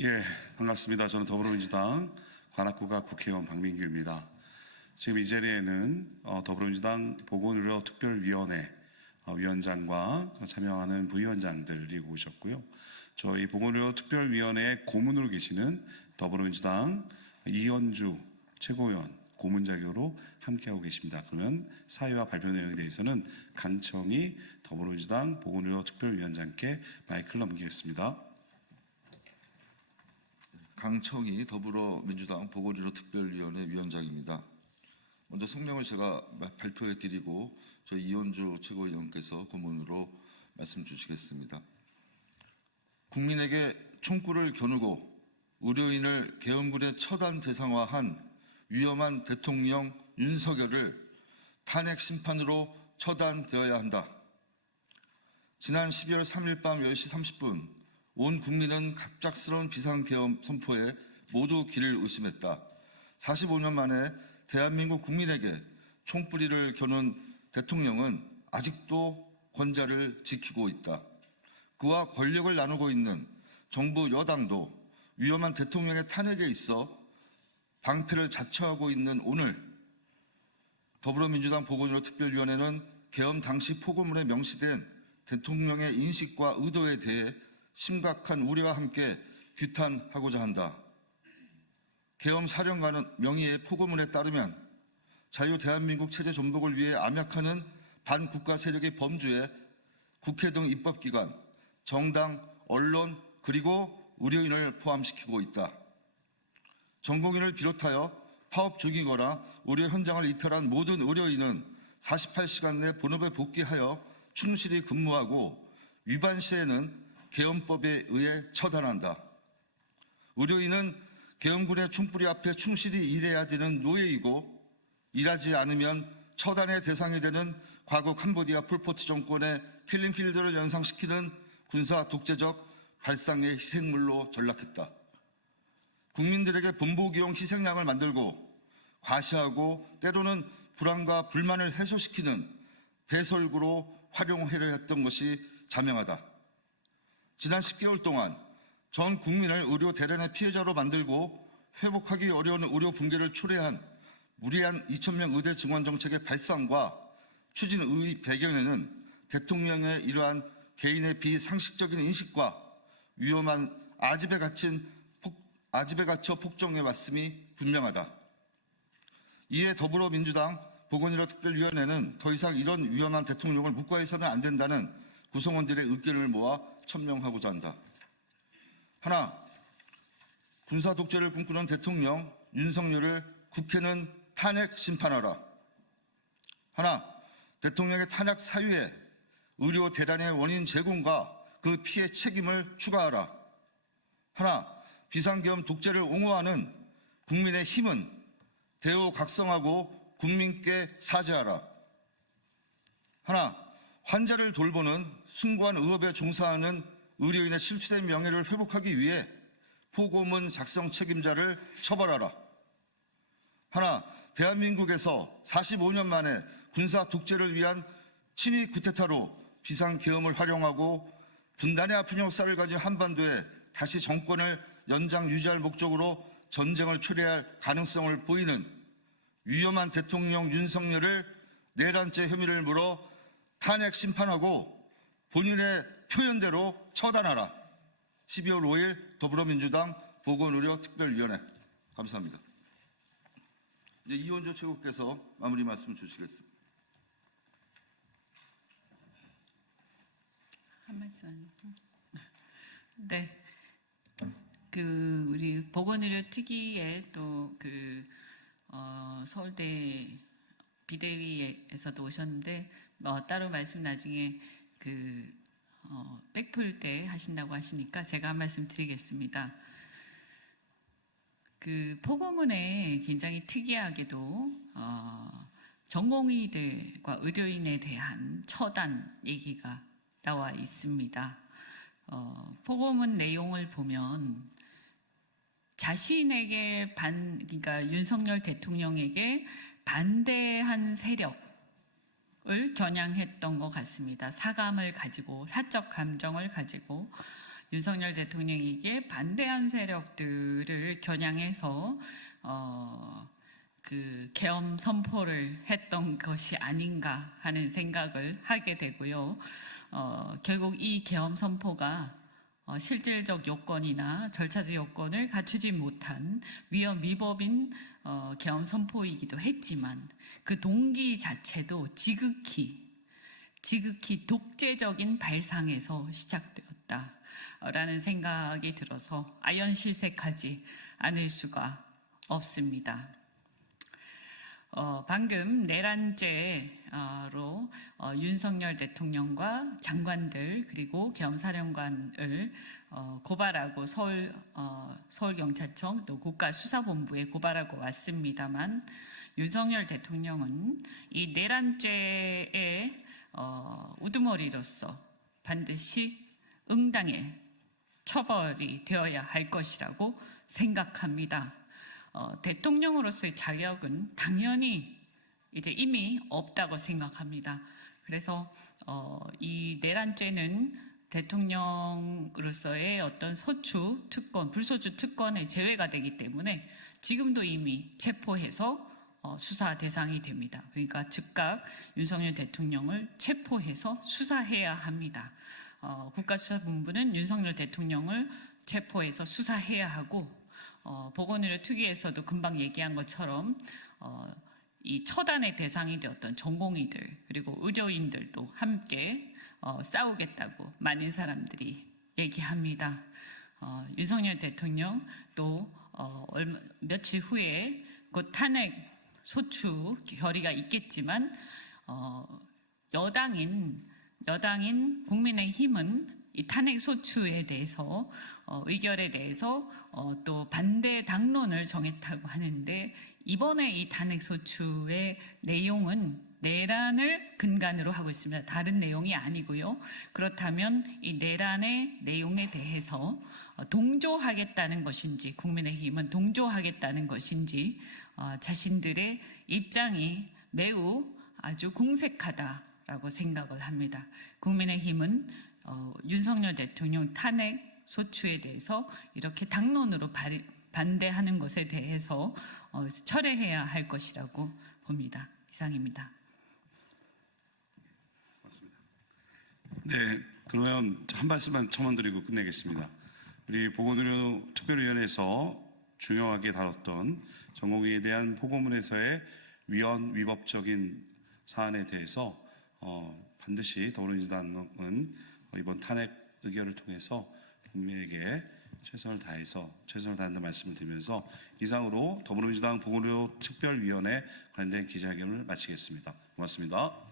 예, 반갑습니다. 저는 더불어민주당 관악구가 국회의원 박민규입니다. 지금 이 자리에는 더불어민주당 보건의료특별위원회 위원장과 참여하는 부위원장들이 오셨고요. 저희 보건의료특별위원회 고문으로 계시는 더불어민주당 이현주 최고위원 고문 자격으로 함께하고 계십니다. 그러면 사회와 발표 내용에 대해서는 강청희 더불어민주당 보건의료특별위원장께 마이크를 넘기겠습니다. 강청희 더불어민주당 보건의료특별위원회 위원장입니다. 먼저 성명을 제가 발표해 드리고 저희 이현주 최고위원께서 고문으로 말씀 주시겠습니다. 국민에게 총구를 겨누고 의료인을 계엄군의 처단 대상화한 위험한 대통령 윤석열을 탄핵 심판으로 처단되어야 한다. 지난 12월 3일 밤 10시 30분 온 국민은 갑작스러운 비상계엄 선포에 모두 길을 의심했다. 45년 만에 대한민국 국민에게 총뿌리를 겨눈 대통령은 아직도 권자를 지키고 있다. 그와 권력을 나누고 있는 정부 여당도 위험한 대통령의 탄핵에 있어 방패를 자처하고 있는 오늘 더불어민주당 보건의료특별위원회는 계엄 당시 포고문에 명시된 대통령의 인식과 의도에 대해 심각한 우려와 함께 규탄하고자 한다. 계엄 사령관은 명의의 포고문에 따르면 자유 대한민국 체제 전복을 위해 암약하는 반국가 세력의 범주에 국회 등 입법기관, 정당, 언론 그리고 의료인을 포함시키고 있다. 전공인을 비롯하여 파업 중이거나 의료 현장을 이탈한 모든 의료인은 48시간 내 본업에 복귀하여 충실히 근무하고 위반 시에는 계엄법에 의해 처단한다. 의료인은 계엄군의 총뿌리 앞에 충실히 일해야 되는 노예이고 일하지 않으면 처단의 대상이 되는 과거 캄보디아 폴포트 정권의 킬링필드를 연상시키는 군사 독재적 발상의 희생물로 전락했다. 국민들에게 본보기용 희생양을 만들고 과시하고 때로는 불안과 불만을 해소시키는 배설구로 활용하려 했던 것이 자명하다. 지난 10개월 동안 전 국민을 의료 대란의 피해자로 만들고 회복하기 어려운 의료 붕괴를 초래한 무리한 2,000명 의대 증원 정책의 발상과 추진의 배경에는 대통령의 이러한 개인의 비상식적인 인식과 위험한 아집에 갇혀 폭정해 왔음이 분명하다. 이에 더불어민주당 보건의료특별위원회는 더 이상 이런 위험한 대통령을 묵과해서는 안 된다는 구성원들의 의견을 모아 천명하고자 한다. 하나, 군사 독재를 꿈꾸는 대통령 윤석열을 국회는 탄핵 심판하라. 하나, 대통령의 탄핵 사유에 의료 대란의 원인 제공과 그 피해 책임을 추가하라. 하나, 비상계엄 독재를 옹호하는 국민의 힘은 대우각성하고 국민께 사죄하라. 하나, 환자를 돌보는 숭고한 의업에 종사하는 의료인의 실추된 명예를 회복하기 위해 포고문 작성 책임자를 처벌하라. 하나, 대한민국에서 45년 만에 군사 독재를 위한 친위 쿠데타로 비상계엄을 활용하고 분단의 아픈 역사를 가진 한반도에 다시 정권을 연장 유지할 목적으로 전쟁을 초래할 가능성을 보이는 위험한 대통령 윤석열을 내란죄 혐의를 물어 탄핵 심판하고 본인의 표현대로 처단하라. 12월 5일 더불어민주당 보건의료특별위원회. 감사합니다. 이제 이현주 최고께서 마무리 말씀 주시겠습니다. 한 말씀. 네. 우리 보건의료 특위에 또 서울대 비대위에서도 오셨는데 따로 말씀 나중에 백풀 때 하신다고 하시니까 제가 한 말씀 드리겠습니다. 포고문에 굉장히 특이하게도 전공의들과 의료인에 대한 처단 얘기가 나와 있습니다. 포고문 내용을 보면 자신에게 그러니까 윤석열 대통령에게 반대한 세력을 겨냥했던 것 같습니다. 사감을 가지고, 사적 감정을 가지고 윤석열 대통령에게 반대한 세력들을 겨냥해서 그 계엄 선포를 했던 것이 아닌가 하는 생각을 하게 되고요. 결국 이 계엄 선포가 실질적 요건이나 절차적 요건을 갖추지 못한 위헌위법인 계엄 선포이기도 했지만 그 동기 자체도 지극히 독재적인 발상에서 시작되었다라는 생각이 들어서 아연실색하지 않을 수가 없습니다. 방금 내란죄로 윤석열 대통령과 장관들 그리고 계엄사령관을 고발하고 서울경찰청 또 국가수사본부에 고발하고 왔습니다만 윤석열 대통령은 이 내란죄의 우두머리로서 반드시 응당의 처벌이 되어야 할 것이라고 생각합니다. 대통령으로서의 자격은 당연히 이제 이미 없다고 생각합니다. 그래서 이 내란죄는 대통령으로서의 어떤 소추 특권, 불소추 특권의 제외가 되기 때문에 지금도 이미 체포해서 수사 대상이 됩니다. 그러니까 즉각 윤석열 대통령을 체포해서 수사해야 합니다. 국가수사본부는 윤석열 대통령을 체포해서 수사해야 하고 보건의료 특위에서도 금방 얘기한 것처럼 이 처단의 대상이 되었던 전공의들 그리고 의료인들도 함께 싸우겠다고 많은 사람들이 얘기합니다. 윤석열 대통령 또 며칠 후에 곧 탄핵 소추 결의가 있겠지만 여당인 국민의힘은 이 탄핵 소추에 대해서 의결에 대해서 또 반대 당론을 정했다고 하는데 이번에 이 탄핵 소추의 내용은 내란을 근간으로 하고 있습니다. 다른 내용이 아니고요. 그렇다면 이 내란의 내용에 대해서 동조하겠다는 것인지 국민의힘은 동조하겠다는 것인지 자신들의 입장이 매우 아주 공색하다라고 생각을 합니다. 국민의힘은 윤석열 대통령 탄핵 소추에 대해서 이렇게 당론으로 반대하는 것에 대해서 철회해야 할 것이라고 봅니다. 이상입니다. 맞습니다. 네, 그러면 한 말씀만 첨언드리고 끝내겠습니다. 우리 보건의료 특별위원회에서 중요하게 다뤘던 전공의에 대한 보고문에서의 위헌 위법적인 사안에 대해서 반드시 더불어민주당은 이번 탄핵 의결을 통해서 국민에게 최선을 다한다는 말씀을 드리면서 이상으로 더불어민주당 보건의료 특별위원회 관련된 기자회견을 마치겠습니다. 고맙습니다.